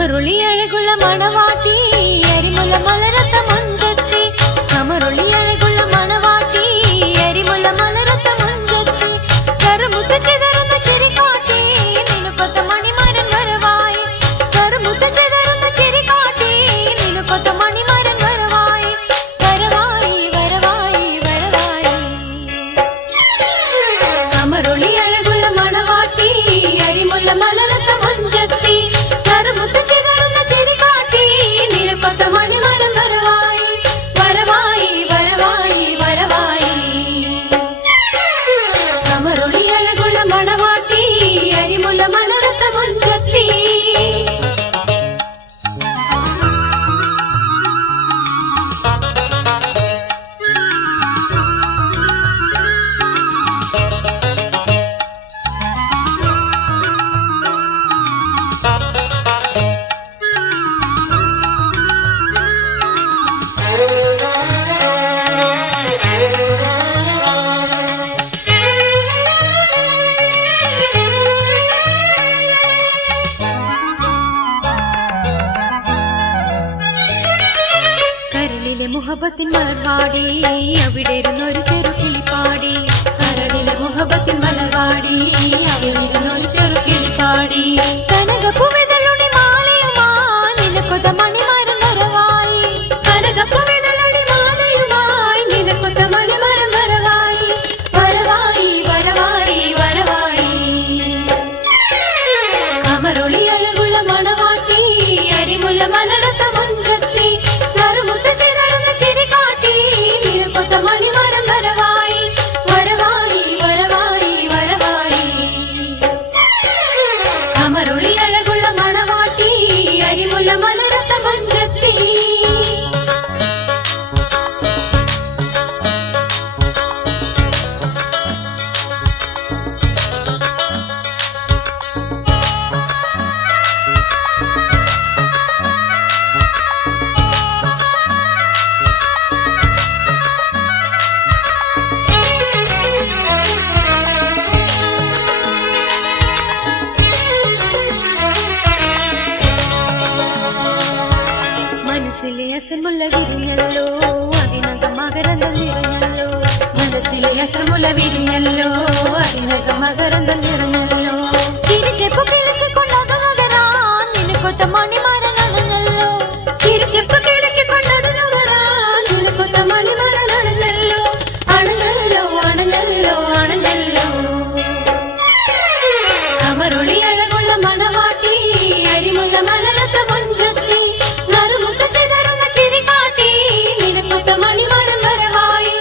കമറുളി അഴകുള്ള മണവാട്ടി അരിമുല്ല മലരത്ത മഞ്ചത്തി കമറുളി അഴകുള്ള മണവാട്ടി അരിമുല്ല മലരത്ത മഞ്ചത്തി കറുമുത്ത ചിതറുന്ന ചിരി കാട്ടി നിനക്കൊത്ത മണിമരൻ വരവായി കറുമുത്ത ചിതറുന്ന ചിരി കാട്ടി നിനക്കൊത്ത മണിമരൻ വരവായി വരവായി വരവായി വരവായി കമറുളി അഴകുള്ള മണവാട്ടി അരിമുല്ല മലരത്ത മഞ്ചത്തി കറുമുത്ത ചിതറുന്ന ചിരി കാട്ടി നിനക്കൊത്ത മണിമരൻ വരവായി വരവായി വരവായി വരവായി കമറുളി അഴകുള്ള മണവാട്ടി അരിമുല്ല മലരത്ത മഞ്ചത്തി മുഹബത്തിൻ മലർവാടി അവിടെ ഇരുന്നൊരു ചെറുകിളിപ്പാടി കരളിലെ മുഹബത്തിൻ മലർവാടി അവിടെ ഇരുന്നൊരു ചെറുകിളിപ്പാടി കനകപ്പൂവിതളുടെ മാലയുമായി നിനക്കൊത്ത മണിമരൻ വരവായി കനകപ്പൂവിതളുടെ മാലയുമായി നിനക്കൊത്ത മണിമരൻ വരവായി വരവായി വരവായി വരവായി കമറുളി അഴകുള്ള മണവാട്ടി അരിമുല്ല മലരത്ത മഞ്ചത്തി കറുമുത്ത ചിരി കാട്ടി നിനക്കൊത്ത മണിമരൻ വരവായി വരവായി വരവായി വരവായി കമറുളി അഴകുള്ള മണവാട്ടി അരിമുല്ല മലരത്ത മഞ്ചത്തി മനസ്സിലെ അസമുള്ള വിരിഞ്ഞല്ലോ അതിനകം മകരന്തം നിറഞ്ഞല്ലോ മനസ്സിലെ അസമുള്ള വിരിഞ്ഞല്ലോ അതിനകം മകരന്തം നിറഞ്ഞല്ലോ ചിരിച്ചെപ്പു കിഴക്ക് കൊണ്ടതുനകരാൻ നിനക്കൊത്ത മണിമരൻ അണഞ്ഞല്ലോ ചിരിച്ചെപ്പു കിഴക്ക് കൊണ്ടതുനകരാൻ നിനക്കൊത്ത മണിമരൻ അണഞ്ഞല്ലോ അണഞ്ഞല്ലോ അണഞ്ഞല്ലോ അണഞ്ഞല്ലോ കമറുളി അഴകുള്ള മണവാട്ടി അരിമുല്ല മലരത്ത മഞ്ചത്തി കറുമുത്ത ചിതറുന്ന ചിരി കാട്ടി നിനക്കൊത്ത മണിമരൻ വരവായി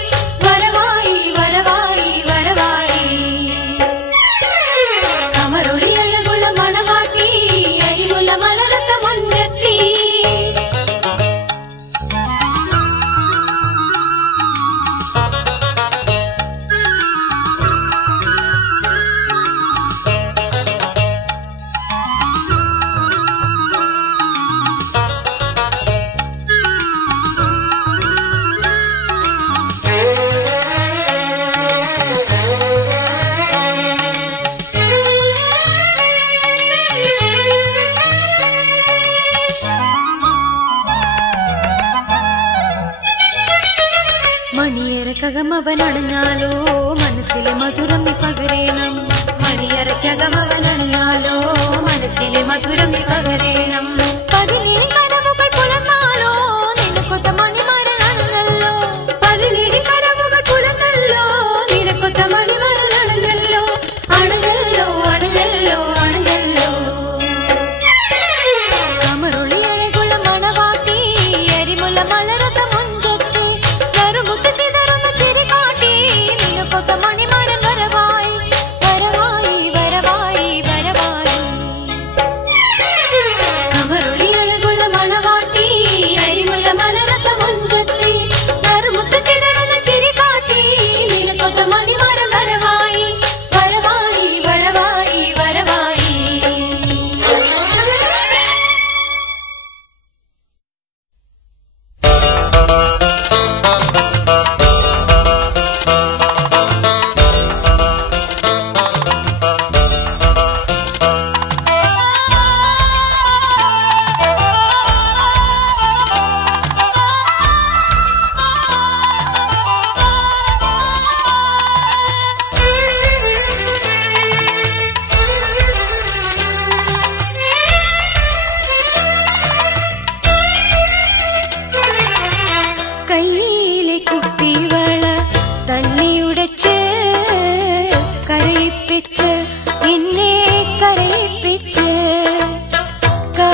വരവായി വരവായി വരവായി കമറുളി അഴകുള്ള മണവാട്ടി അരിമുല്ല മലരത്ത മഞ്ചത്തി മണിയറക്കകം അവൻ അണഞ്ഞാലോ മനസ്സിലെ മധുരം നീ പകരേണം മണിയറക്കകം അവൻ അണഞ്ഞാലോ മനസ്സിലെ മധുരം നീ പകരേണം പതിനേഴ് കനവുകൾ പുലർന്നാലോ നിനക്കൊത്ത മണിമരൻ അണഞ്ഞല്ലോ പതിനേഴ് കനവുകൾ പുലർന്നല്ലോ നിനക്കൊത്ത മണിമരൻ അണഞ്ഞല്ലോ അണഞ്ഞല്ലോ അണഞ്ഞല്ലോ അണഞ്ഞല്ലോ കമറുളി അഴകുള്ള മണവാട്ടി അരിമുല്ല മലരത്ത മഞ്ചത്തി കറുമുത്ത ചിതറുന്ന ചിരി കാട്ടി നിനക്കൊത്ത മണിമരൻ വരവായി വരവായി വരവായി വരവായി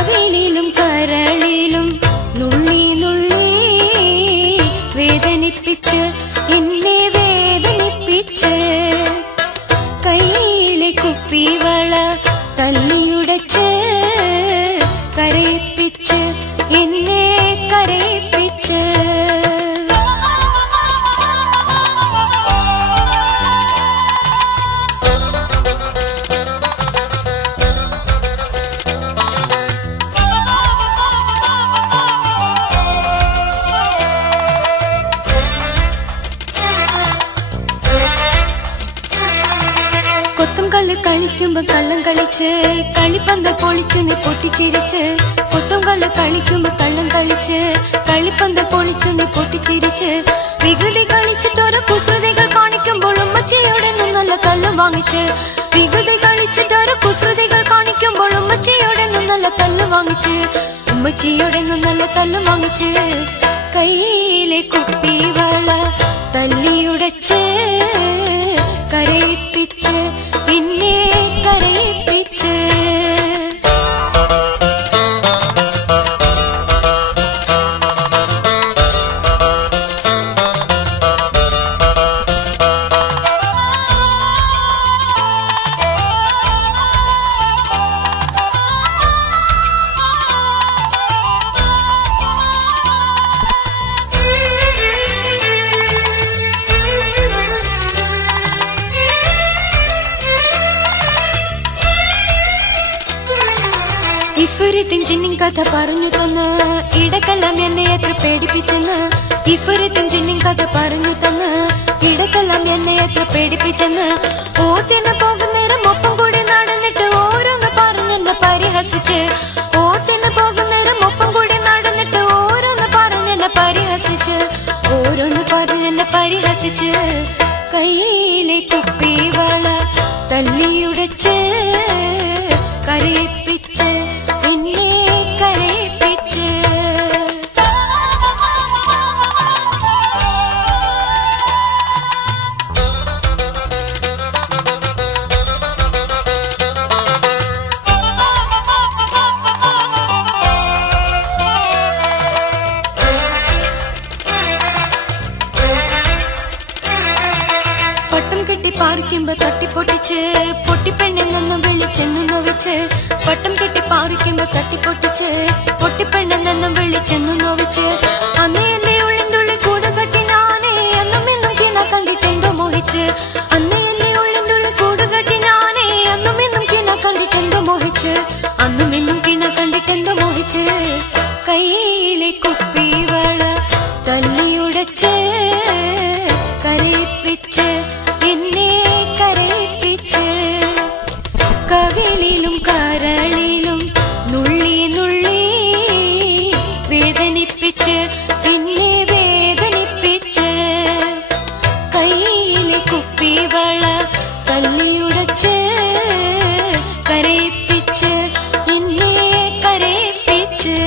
കവിളിലും കരളിലും നുള്ളി നുള്ളി വേദനിപ്പിച്ച് എന്നെ വേദനിപ്പിച്ച് കയ്യിലെ കുപ്പിവള തല്ലിയുടച്ച് കരയിപ്പിച്ച് എന്നെ കരയിപ്പിച്ച് കൊത്തുംകല്ല് കളിക്കുമ്പോ കള്ളം കളിച്ച് കളിപ്പന്ത പൊളിച്ച് നീ പൊട്ടിച്ചിരിച്ച് കൊത്തുംകല്ല് കളിക്കുമ്പോ കള്ളം കളിച്ച് കളിപ്പന്ത പൊളിച്ച് നീ പൊട്ടിച്ചിരിച്ച് വികൃതി കളിച്ചിട്ടോരോ കുസൃതികൾ കാണിക്കുമ്പോൾ ഉമ്മച്ചിയോടെ നല്ല തല്ലും വാങ്ങിച്ച് വികൃതി കളിച്ചിട്ടോരോ കുസൃതികൾ കാണിക്കുമ്പോൾ ഉമ്മച്ചിയോടെ നല്ല തല്ലും വാങ്ങിച്ച് ഉമ്മച്ചിയോടെ നല്ല തല്ലും വാങ്ങിച്ച് കയ്യിലെ കുപ്പിവള തല്ലിയുടച്ച് കരയിപ്പിച്ച് എന്നെ കരയിപ്പിച്ച് ഇഫുരിത്തിൻ ജിന്നിൻ കഥ പറഞ്ഞു തന്ന് ഇടക്കെല്ലാം എന്നെ എത്ര പേടിപ്പിച്ചെന്ന് ഇഫുരിത്തിൻ ജിന്നിൻ കഥ പറഞ്ഞു തന്ന് ഇടക്കെല്ലാം എന്നെ എത്ര പേടിപ്പിച്ചെന്ന് ഓത്തിന് പോകുന്നേരം ഒപ്പം കൂടി നടന്നിട്ട് ഓരോന്ന് പറഞ്ഞെന്നെ പരിഹസിച്ച് ഓത്തിന് പോകുന്നേരം ഒപ്പം കൂടി നടന്നിട്ട് ഓരോന്ന് പറഞ്ഞെന്നെ പരിഹസിച്ച് ഓരോന്ന് പറഞ്ഞെന്നെ പരിഹസിച്ച് കയ്യിലെ കുപ്പിവള തല്ലിയുടച്ച് കരയിപ്പിച്ച് എന്നെ കരയിപ്പിച്ച് പട്ടം കെട്ടി പാറിക്കുമ്പോ തട്ടിപ്പൊട്ടിച്ച് പൊട്ടിപ്പെണ്ണെന്നും വിളിച്ചെന്നു നോവിച്ച് പട്ടം കെട്ടി പാറിക്കുമ്പോ തട്ടിപ്പൊട്ടിച്ച് പൊട്ടിപ്പെണ്ണെന്നും വിളിച്ചെന്നു നോവിച്ച് അന്നേ എന്നെ ഉള്ളിൻ്റെ കൂടെ കെട്ടി ഞാനേ അന്നും എന്നും കിണ കണ്ടിട്ടെന്തോ മോഹിച്ച് അന്നേ എന്നെ ഉള്ളിൻ്റെ കൂടെ കെട്ടി ഞാനേ അന്നും എന്നും കിണ കണ്ടിട്ടെന്തോ മോഹിച്ച് അന്നും എന്നും കിണ കണ്ടിട്ടെന്തോ മോഹിച്ച് കയ്യിലെ കുപ്പിവള തല്ലിയുടച്ച് കരയിപ്പിച്ച് എന്നെ കരയിപ്പിച്ച് കവിളിലും കരളിലും നുള്ളി നുള്ളി വേദനിപ്പിച്ച് എന്നെ വേദനിപ്പിച്ച് കയ്യിലെ കുപ്പിവള തല്ലിയുടച്ച് കരയിപ്പിച്ച് എന്നെ കരയിപ്പിച്ച്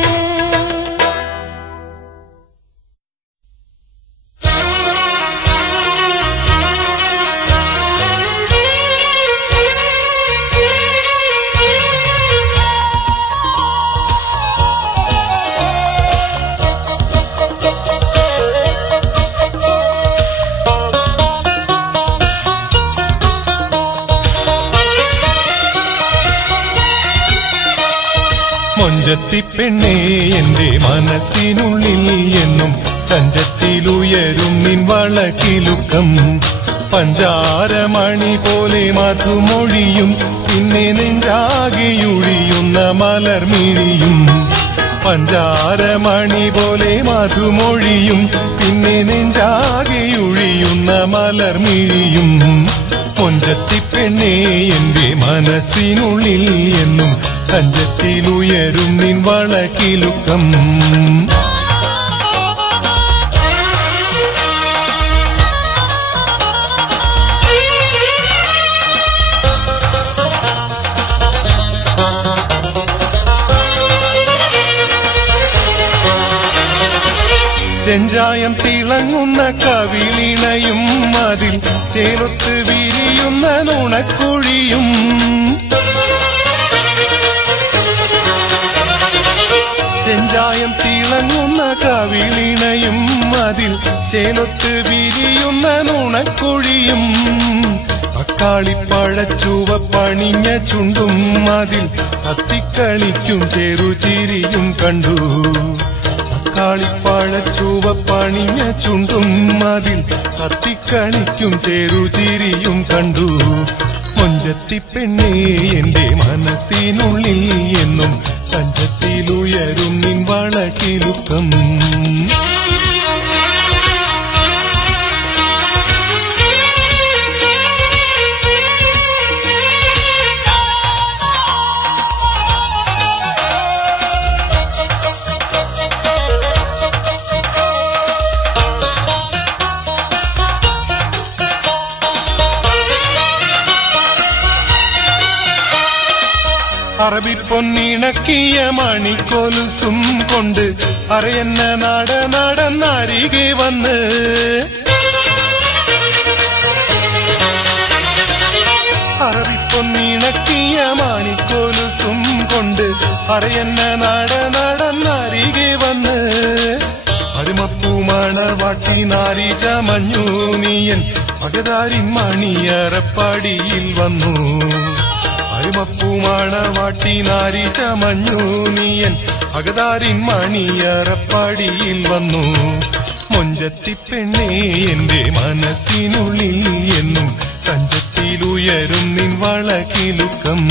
പെണ്ണേ എന്റെ മനസ്സിനുള്ളിൽ എന്നും തഞ്ചത്തിലുയരും നിൻ വളക്കിലുക്കം പഞ്ചാരമണി പോലെ മധുമൊഴിയും പിന്നെ നെഞ്ചാകെയൊഴിയുന്ന മലർമിഴിയും പഞ്ചാരമണി പോലെ മധുമൊഴിയും പിന്നെ നെഞ്ചാകെയൊഴിയുന്ന മലർമിഴിയും പൊഞ്ചത്തിപ്പെണ്ണേ എന്റെ മനസ്സിനുള്ളിൽ എന്നും തഞ്ചത്തിലുയരും നിൻ വളക്കിലുക്കം ചെഞ്ചായം തിളങ്ങുന്ന കവിളിണയും അതിൽ ചേർത്ത് വിരിയുന്ന നുണക്കുഴിയും ചേലൊത്ത് വിരിയുന്ന നുണക്കുഴിയും തക്കാളിപ്പഴച്ചുവപ്പണിഞ്ഞ ചുണ്ടും അതിൽ കത്തിക്കളിക്കും ചെറുചിരിയും കണ്ടു. തക്കാളിപ്പഴച്ചുവപ്പണിഞ്ഞ ചുണ്ടും അതിൽ കത്തിക്കളിക്കും ചെറുചിരിയും കണ്ടു. മൊഞ്ചത്തിപ്പെണ്ണേ എന്റെ മനസ്സിനുള്ളിൽ എന്നും തഞ്ചത്തിലുയരും നിൻ വളകിലുക്കം. അറബിപ്പൊന്നിണക്കിയ മണിക്കൊലുസും കൊണ്ട് അറയന്ന നടന്നരികെ വന്ന് അറബിപ്പൊന്നിണക്കിയ മണിക്കൊലുസും കൊണ്ട് അറയന്ന നടന്നരികെ വന്ന് അരുമപ്പൂമണവാട്ടി നാരി ചമഞ്ഞു നീയൻ പകതാരിൻ മണിയറപ്പടിയിൽ വന്നു. അരുമപ്പൂമണവാട്ടി നാരി ചമഞ്ഞു നീയൻ അകതാരിൻ മണിയറപ്പടിയിൽ വന്നു. മൊഞ്ചത്തിപ്പെണ്ണേ എന്റെ മനസ്സിനുള്ളിൽ എന്നും തഞ്ചത്തിലുയരും നിൻ വളകിലുക്കം.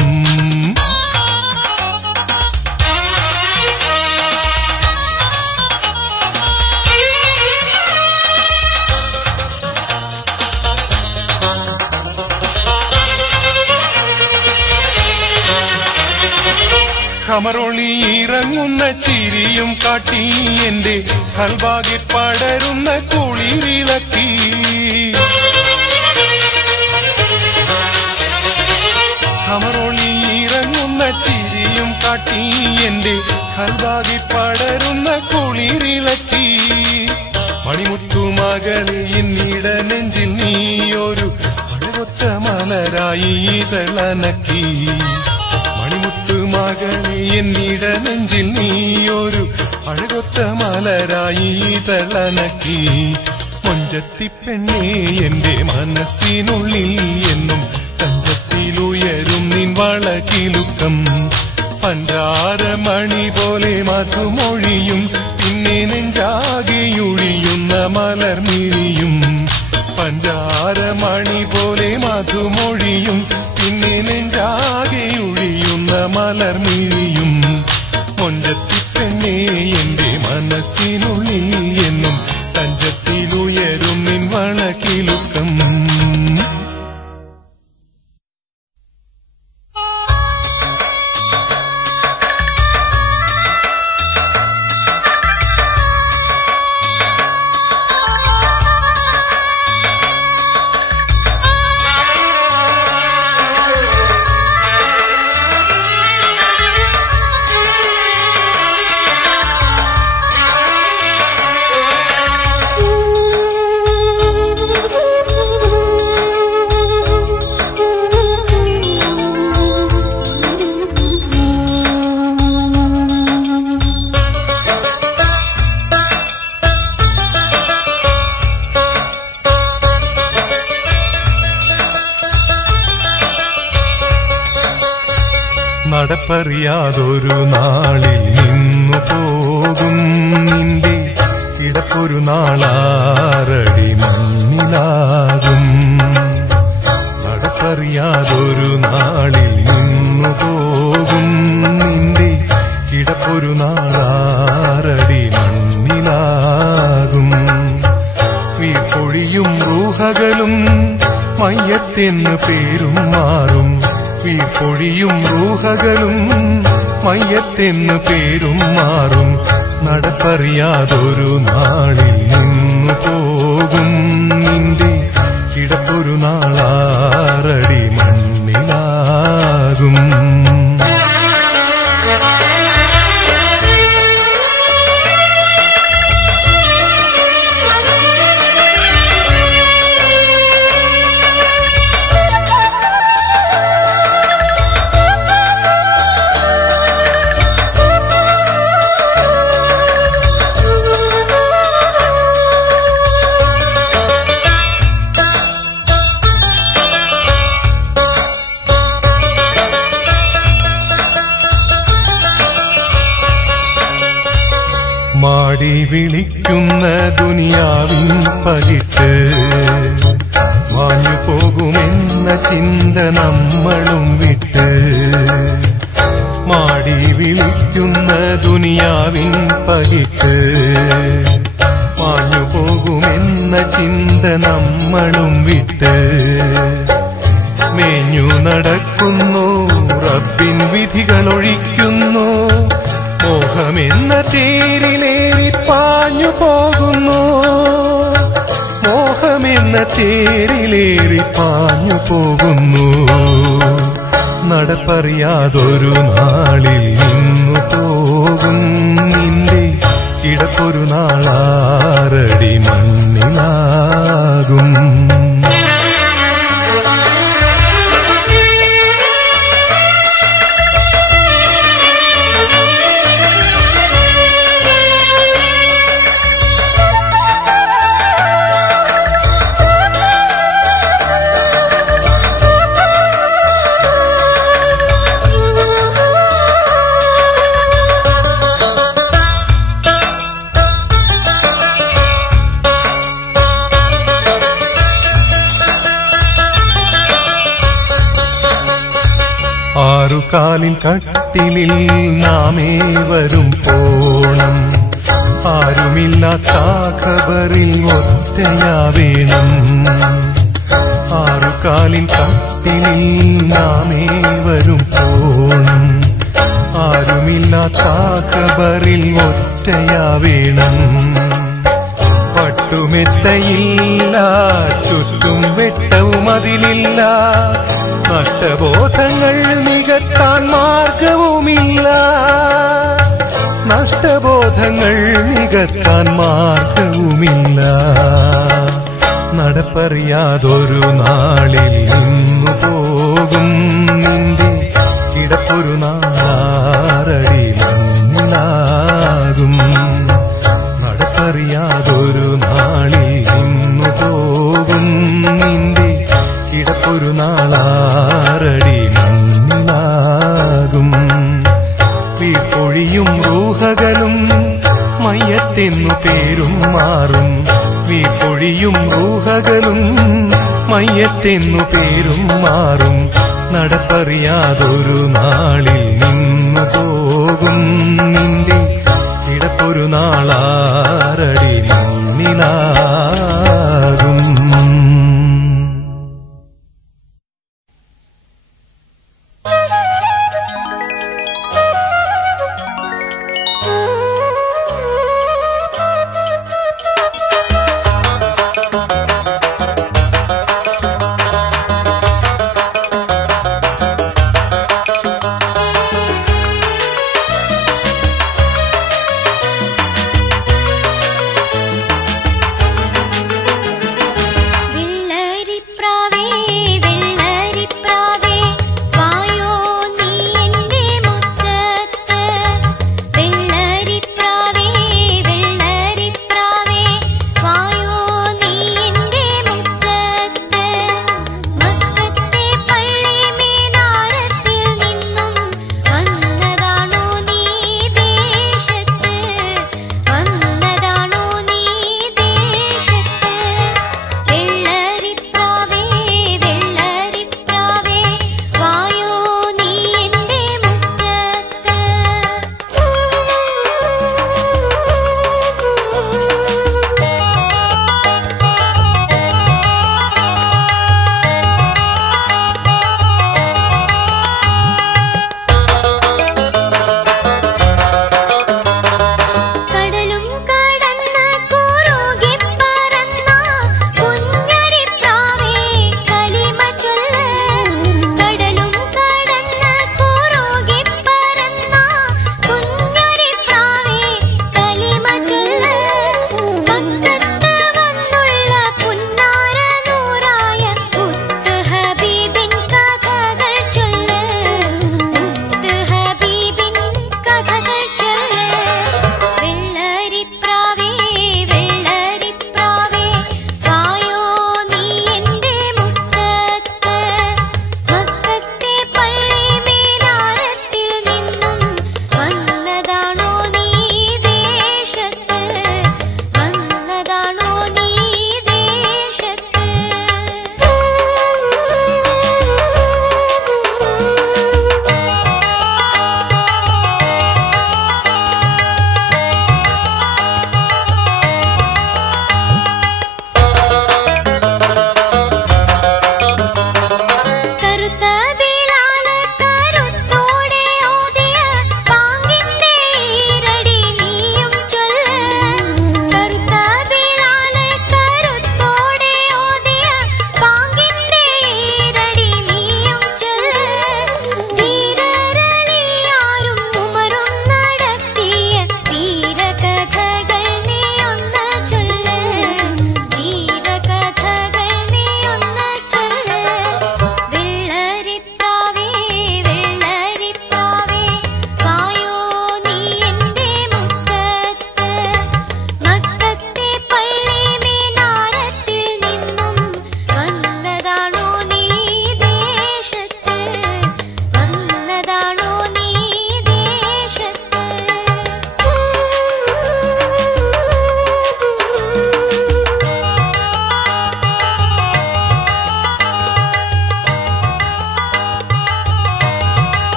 ഖമറൊളി ഇറങ്ങുന്ന ചിരിയും കാട്ടി എന്റെ കൽവാകെ പടരുന്ന കുളിരിളക്കി. ഖമറൊളി ഇറങ്ങുന്ന ചിരിയും കാട്ടി എന്റെ കൽവാകെ പടരുന്ന കുളിരിളക്കി. മണിമുത്തുമകളെ എന്നിട നെഞ്ചിൽ നീയൊരു അഴകൊത്ത മലരായി ഇതളനക്കി. മണിമുത്തുമകളെ എന്നിട നെഞ്ചിൽ നീയൊരു അഴകൊത്ത മലരായി തളനക്കി. മൊഞ്ചത്തിപ്പെണ്ണേ എന്റെ മനസ്സിനുള്ളിൽ എന്നും തഞ്ചത്തിലുയരും നിൻ വളകിലുക്കം. പഞ്ചാരമണി പോലെ മധുമൊഴിയും പിന്നെ നെഞ്ചാകെയൊഴിയുന്ന മലർമിഴിയും. പഞ്ചാരമണി പോലെ മധുമൊഴിയും പിന്നെ നെഞ്ചാകെയൊഴിയുന്ന മലർമിഴിയും. മൊഞ്ചത്തിപ്പെണ്ണേ എന്റെ മനസ്സിനുള്ളിൽ എന്നും തഞ്ചത്തിലുയരും നിൻ വളകിലുക്കം. നടപ്പറിയാതൊരു നാളിൽ നിന്നു പോകും നിന്റെ കിടപ്പൊരു നാളാറടി മണ്ണിലാകും. നടപ്പറിയാതൊരു നാളിൽ നിന്നു പോകും നിന്റെ കിടപ്പൊരു നാളാറടി മണ്ണിലാകും. വീർപ്പൊഴിയും റൂഹകളും മയ്യത്തെന്ന് പേരും മാറും. വീർപ്പൊഴിയും റൂഹകളും മയ്യത്തെന്ന് പേരും മാറും. നടപ്പറിയാതൊരു നാളിൽ നിന്നു പോകും നിന്റെ കിടപ്പൊരു നാളാറടി മണ്ണിലാകും. മാടി വിളിക്കുന്ന ദുനിയാവിൻ പകിട്ട് മാഞ്ഞു പോകുമെന്ന ചിന്ത നമ്മളും വിട്ട് മാടി വിളിക്കുന്ന ദുനിയാവിൻ പകിട്ട് മാഞ്ഞു പോകുമെന്ന ചിന്ത നമ്മളും വിട്ട് മേഞ്ഞു നടക്കുന്നു റബ്ബിൻ വിധികളൊഴിക്കുന്നു മോഹമെന്ന തേരിലേറി പാഞ്ഞു പോകുന്നു മോഹമെന്ന തേരിലേറി പാഞ്ഞു പോകുന്നു നടപ്പറിയാതൊരു നാളിൽ നിന്നു പോകും നിന്റെ കിടപ്പൊരു നാളാറടി മണ്ണിലാകും ആറുകാലിൻ കട്ടിലിൽ നാമേവരും പോണം ആരുമില്ലാത്ത ഖബറിൽ ഒറ്റയാവേണം ആറുകാലിൻ കട്ടിലിൽ നാമേവരും പോണം ആരുമില്ലാത്ത ഖബറിൽ ഒറ്റയാവേണം പട്ടുമെത്തയില്ല ചുറ്റും വെട്ടവും അതിലില്ല നഷ്ടബോധങ്ങൾ നികത്താൻ മാർഗവുമില്ല നഷ്ടബോധങ്ങൾ നികത്താൻ മാർഗവുമില്ല നടപ്പറിയാതൊരു നാളിൽ നിന്നു പോകും നിന്റെ കിടപ്പൊരു നാളാറടി മണ്ണിലാകും നടപ്പറിയാതൊരു നാളിൽ നിന്നു പോകും നിന്റെ കിടപ്പൊരു നാളാറടി മണ്ണിലാകും വീർപ്പൊഴിയും റൂഹകളും മയ്യത്തെന്നു പേരും മാറും വീർപ്പൊഴിയും റൂഹകളും മയ്യത്തെന്നു പേരും മാറും നടപ്പറിയാതൊരു നാളിൽ നിന്നു പോകും നിന്റെ കിടപ്പൊരു നാളാ